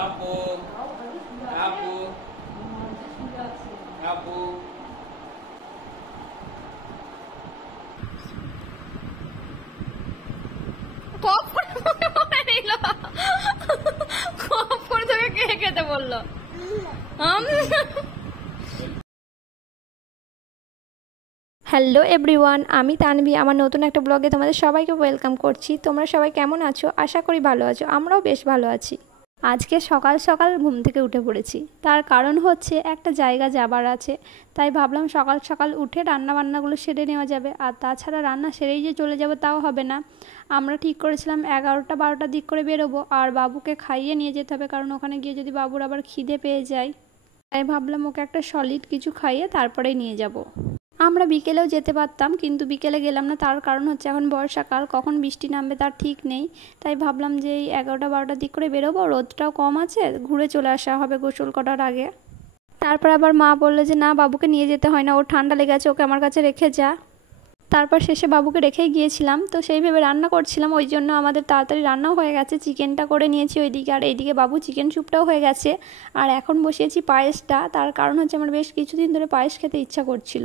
আপু আপু আপু কপ করে তোকে কে খেতে বললো? হ্যালো এভরিওয়ান, আমি তানভি। আমার নতুন একটা ব্লগে তোমাদের সবাইকে ওয়েলকাম করছি। তোমরা সবাই কেমন আছো? আশা করি ভালো আছো। আমরাও বেশ ভালো আছি। আজকে সকাল সকাল ঘুম থেকে উঠে পড়েছি। তার কারণ হচ্ছে একটা জায়গা যাবার আছে, তাই ভাবলাম সকাল সকাল উঠে রান্নাবান্নাগুলো সেরে নেওয়া যাবে। আর তাছাড়া রান্না সেরেই যে চলে যাবো তাও হবে না। আমরা ঠিক করেছিলাম 11টা-12টার দিক করে বেরোবো, আর বাবুকে খাইয়ে নিয়ে যেতে হবে, কারণ ওখানে গিয়ে যদি বাবুর আবার খিদে পেয়ে যায়। তাই ভাবলাম ওকে একটা সলিড কিছু খাইয়ে তারপরেই নিয়ে যাব। আমরা বিকেলেও যেতে পারতাম, কিন্তু বিকেলে গেলাম না। তার কারণ হচ্ছে এখন বর্ষাকাল, কখন বৃষ্টি নামবে তার ঠিক নেই। তাই ভাবলাম যে এই 11টা-12টার দিক করে বেরোবো, রোদটাও কম আছে, ঘুরে চলে আসা হবে গোসল করার আগে। তারপর আবার মা বললো যে না, বাবুকে নিয়ে যেতে হয় না, ওর ঠান্ডা লেগে আছে, ওকে আমার কাছে রেখে যা। তারপর শেষে বাবুকে রেখেই গিয়েছিলাম। তো সেই ভেবে রান্না করছিলাম, ওই জন্য আমাদের তাড়াতাড়ি রান্নাও হয়ে গেছে। চিকেনটা করে নিয়েছি ওইদিকে, আর এইদিকে বাবু চিকেন স্যুপটাও হয়ে গেছে। আর এখন বসিয়েছি পায়েসটা। তার কারণ হচ্ছে আমার বেশ কিছুদিন ধরে পায়েস খেতে ইচ্ছা করছিল,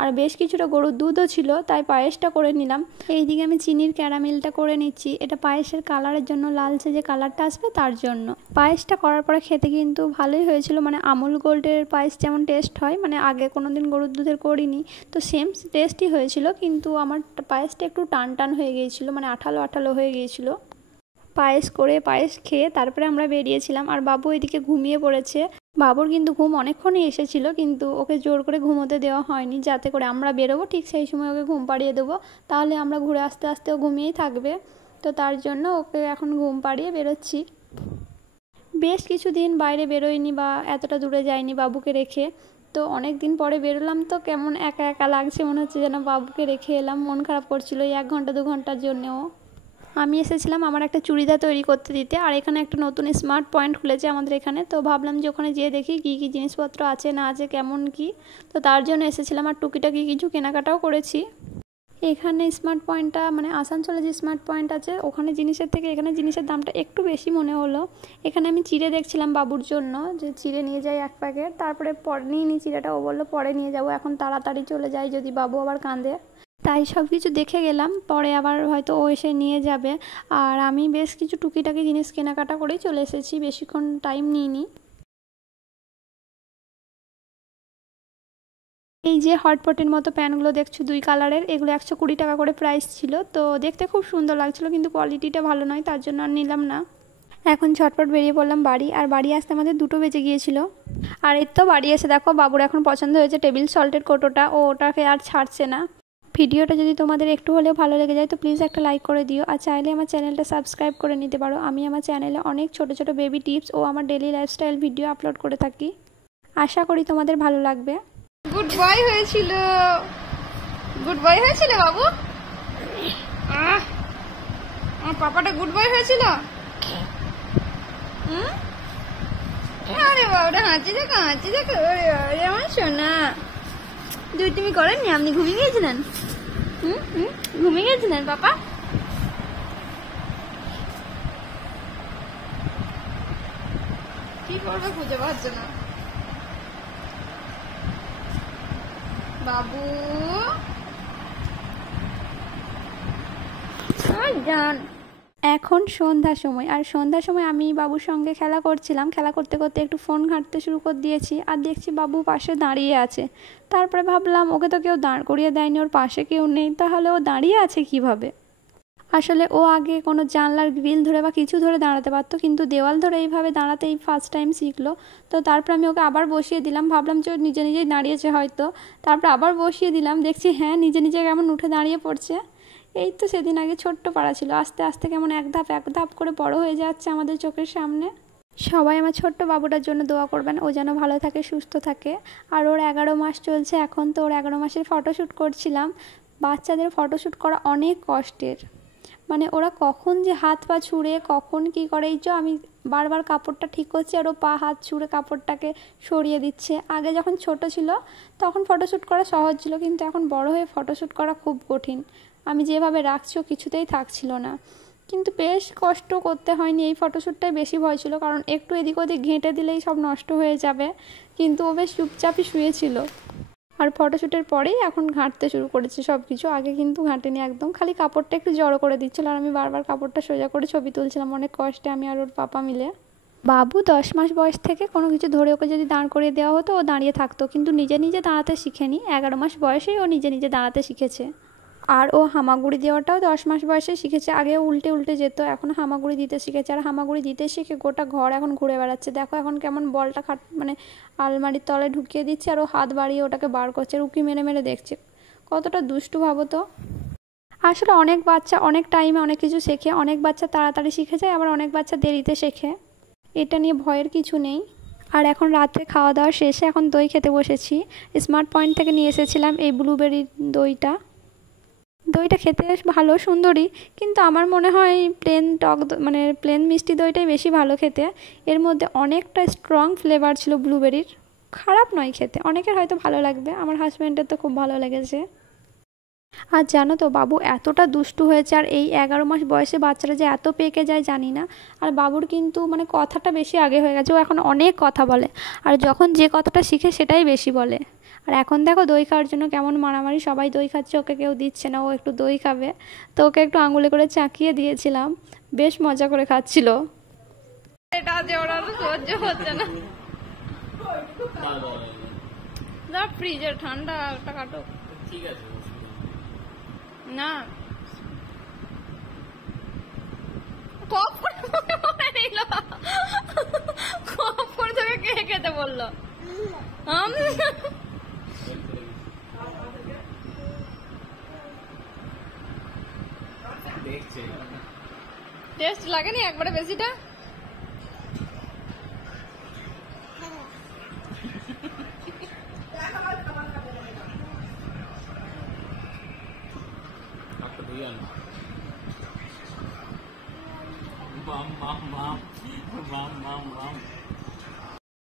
আর বেশ কিছুটা গরুর দুধও ছিল, তাই পায়েসটা করে নিলাম। এইদিকে আমি চিনির ক্যারামেলটা করে নিচ্ছি। এটা পায়েসের কালারের জন্য, লালচে যে কালারটা আসবে তার জন্য। পায়েসটা করার পরে খেতে কিন্তু ভালোই হয়েছিল, মানে আমুল গোল্ডের পায়েস যেমন টেস্ট হয়, মানে আগে কোনোদিন গরুর দুধের করিনি, তো সেম টেস্টই হয়েছিল। কিন্তু আমার পায়েসটা একটু টান টান হয়ে গিয়েছিল, মানে আঠালো আঠালো হয়ে গিয়েছিল। পায়েস করে পায়েস খেয়ে তারপরে আমরা বেরিয়েছিলাম, আর বাবু এদিকে ঘুমিয়ে পড়েছে। বাবুর কিন্তু ঘুম অনেকক্ষণই এসেছিল, কিন্তু ওকে জোর করে ঘুমোতে দেওয়া হয়নি, যাতে করে আমরা বেরোবো ঠিক সেই সময় ওকে ঘুম পাড়িয়ে দেবো, তাহলে আমরা ঘুরে আস্তে আস্তে ও ঘুমিয়েই থাকবে। তো তার জন্য ওকে এখন ঘুম পাড়িয়ে বেরোচ্ছি। বেশ কিছুদিন বাইরে বেরোয়নি বা এতটা দূরে যায়নি বাবুকে রেখে। তো অনেক দিন পরে বেরোলাম, তো কেমন একা একা লাগছে, মনে হচ্ছে যেন বাবুকে রেখে এলাম। মন খারাপ করছিল এই 1 ঘন্টা 2 ঘন্টার জন্যও। আমি এসেছিলাম আমার একটা চুড়িদার তৈরি করতে দিতে, আর এখানে একটা নতুন স্মার্ট পয়েন্ট খুলেছে আমাদের এখানে। তো ভাবলাম যে ওখানে যেয়ে দেখি কী কী জিনিসপত্র আছে না আছে, কেমন কি। তো তার জন্য এসেছিলাম, আর টুকিটাকি কিছু কেনাকাটাও করেছি। এখানে স্মার্ট পয়েন্টটা, মানে আসানসোলে যে স্মার্ট পয়েন্ট আছে, ওখানে জিনিসের থেকে এখানে জিনিসের দামটা একটু বেশি মনে হলো। এখানে আমি চিড়ে দেখছিলাম বাবুর জন্য, যে চিড়ে নিয়ে যাই 1 প্যাকেট। তারপরে পরে নিয়ে নিই চিড়েটা, ও বললো পরে নিয়ে যাবো, এখন তাড়াতাড়ি চলে যাই যদি বাবু আবার কাঁদে। তাই সব কিছু দেখে গেলাম, পরে আবার হয়তো ও এসে নিয়ে যাবে। আর আমি বেশ কিছু টুকিটাকি জিনিস কেনাকাটা করেই চলে এসেছি, বেশিক্ষণ টাইম নিইনি। এই যে হটপটের মতো প্যানগুলো দেখছো 2 কালারের, এগুলো 120 টাকা করে প্রাইস ছিল। তো দেখতে খুব সুন্দর লাগছিল, কিন্তু কোয়ালিটিটা ভালো নয়, তার জন্য আর নিলাম না। এখন ঝটপট বেরিয়ে পড়লাম বাড়ি, আর বাড়ি আসতে আমাদের 2টো বেজে গিয়েছিল। আর এর তো বাড়ি এসে দেখো বাবুর এখন পছন্দ হয়েছে টেবিল সল্টের কৌটোটা, ও ওটাকে আর ছাড়ছে না। ভিডিওটা যদি তোমাদের একটু হলেও ভালো লেগে যায় তো প্লিজ একটা লাইক করে দিও, আর চাইলে আমার চ্যানেলটা সাবস্ক্রাইব করে নিতে পারো। আমি আমার চ্যানেলে অনেক ছোট ছোট বেবি টিপস ও আমার ডেলি লাইফস্টাইল ভিডিও আপলোড করে থাকি। আশা করি তোমাদের ভালো লাগবে। গুড বয় হয়েছিল, গুড বয় হয়েছিল বাবু। আমার পাপাটা গুড বয় হয়েছিল। আরে বাবাটা হাঁচি দেখো, হাঁচি দেখো, আমার সোনা। তুমি করেননি, আপনি ঘুমিয়ে গিয়েছিলেন। ঘুমিয়ে গেছিলেন পাপা। কি করবে খুঁজে পাচ্ছে না বাবু। জান এখন সন্ধ্যার সময়, আর সন্ধ্যার সময় আমি বাবুর সঙ্গে খেলা করছিলাম। খেলা করতে করতে একটু ফোন ঘাঁটতে শুরু করে দিয়েছি, আর দেখছি বাবু পাশে দাঁড়িয়ে আছে। তারপরে ভাবলাম ওকে তো কেউ দাঁড় করিয়ে দেয়নি, ওর পাশে কেউ নেই, তাহলে ও দাঁড়িয়ে আছে কিভাবে। আসলে ও আগে কোনো জানলার গ্রিল ধরে বা কিছু ধরে দাঁড়াতে পারতো, কিন্তু দেওয়াল ধরে এইভাবে দাঁড়াতেই ফার্স্ট টাইম শিখলো। তো তারপর আমি ওকে আবার বসিয়ে দিলাম, ভাবলাম যে ও নিজে নিজেই দাঁড়িয়েছে হয়তো। তারপর আবার বসিয়ে দিলাম, দেখছি হ্যাঁ নিজে নিজে কেমন উঠে দাঁড়িয়ে পড়ছে। এই তো সেদিন আগে ছোট্ট পাড়া ছিল, আস্তে আস্তে কেমন এক ধাপ করে বড় হয়ে যাচ্ছে আমাদের চোখের সামনে। সবাই আমার ছোট্ট বাবুটার জন্য দোয়া করবেন, ও যেন ভালো থাকে, সুস্থ থাকে। আর ওর 11 মাস চলছে এখন, তো ওর 11 মাসের ফটোশ্যুট করছিলাম। বাচ্চাদের ফটোশ্যুট করা অনেক কষ্টের, মানে ওরা কখন যে হাত পা ছুঁড়ে কখন কি করে। এই যে আমি বারবার কাপড়টা ঠিক করছি, আর ও পা হাত ছুঁড়ে কাপড়টাকে সরিয়ে দিচ্ছে। আগে যখন ছোট ছিল তখন ফটোশ্যুট করা সহজ ছিল, কিন্তু এখন বড় হয়ে ফটোশ্যুট করা খুব কঠিন। আমি যেভাবে রাখছি ও কিছুতেই থাকছিল না। কিন্তু বেশ কষ্ট করতে হয়নি, এই ফটোশ্যুটটাই বেশি ভয় ছিল, কারণ একটু এদিক ওদিক ঘেঁটে দিলেই সব নষ্ট হয়ে যাবে। কিন্তু ও বেশ চুপচাপই শুয়েছিল। আর ফটোশ্যুটের পরেই এখন ঘাঁটতে শুরু করেছে সব কিছু, আগে কিন্তু ঘাঁটেনি একদম, খালি কাপড়টা একটু জড়ো করে দিচ্ছিল আর আমি বারবার কাপড়টা সোজা করে ছবি তুলছিলাম অনেক কষ্টে, আমি আর ওর পাপা মিলে। বাবু 10 মাস বয়স থেকে কোনো কিছু ধরে ওকে যদি দাঁড় করিয়ে দেওয়া হতো ও দাঁড়িয়ে থাকতো, কিন্তু নিজে নিজে দাঁড়াতে শিখেনি, 11 মাস বয়সেই ও নিজে নিজে দাঁড়াতে শিখেছে। আর ও হামাগুড়ি দেওয়াটাও 10 মাস বয়সে শিখেছে, আগে উল্টে উল্টে যেত, এখন হামাগুড়ি দিতে শিখেছে। আর হামাগুড়ি দিতে শিখে গোটা ঘর এখন ঘুরে বেড়াচ্ছে, দেখো এখন কেমন বলটা মানে আলমারির তলায় ঢুকিয়ে দিচ্ছে আর ও হাত বাড়িয়ে ওটাকে বার করছে, উকি মেরে মেরে দেখছে, কতটা দুষ্টু ভাবো তো। আসলে অনেক বাচ্চা অনেক টাইমে অনেক কিছু শেখে, অনেক বাচ্চা তাড়াতাড়ি শিখে যায়, আবার অনেক বাচ্চা দেরিতে শেখে, এটা নিয়ে ভয়ের কিছু নেই। আর এখন রাত্রে খাওয়া দাওয়া শেষে এখন দই খেতে বসেছি, স্মার্ট পয়েন্ট থেকে নিয়ে এসেছিলাম এই ব্লুবেরি দইটা। দইটা খেতে ভালো সুন্দরই, কিন্তু আমার মনে হয় প্লেন টক মানে প্লেন মিষ্টি দইটাই বেশি ভালো খেতে, এর মধ্যে অনেকটা স্ট্রং ফ্লেভার ছিল ব্লুবেরির, খারাপ নয় খেতে, অনেকের হয়তো ভালো লাগবে, আমার হাজব্যান্ডের তো খুব ভালো লেগেছে। আর জানো তো বাবু এতটা দুষ্টু হয়েছে, আর এই 11 মাস বয়সে বাচ্চারা যে এত পেকে যায় জানি না। আর বাবুর কিন্তু মানে কথাটা বেশি আগে হয়ে গেছে, ও এখন অনেক কথা বলে, আর যখন যে কথাটা শিখে সেটাই বেশি বলে। আর এখন দেখো দই খাওয়ার জন্য কেমন মারামারি, সবাই দই খাচ্ছে, ওকে কেউ দিচ্ছে না, ও একটু দই খাবে, তো ওকে একটু আঙুলে করে চাকিয়ে দিয়েছিলাম, বেশ মজা করে খাচ্ছিল। এটা যে ওরা সহ্য হচ্ছে না, ফ্রিজের ঠান্ডা একটা কাটো। ঠিক আছে না কপ করে তোকে কে খেতে বললো? টেস্ট লাগেনি একবারে বেশিটা?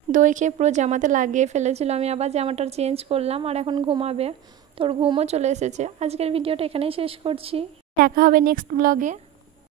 দই খেয়ে পুরো জামাতে লাগিয়ে ফেলেছিল, আমি আবার জামাটা চেঞ্জ করলাম আর এখন ঘুমাবে, তোর ঘুমও চলে এসেছে। আজকের ভিডিওটা এখানেই শেষ করছি, দেখা হবে নেক্সট ব্লগে।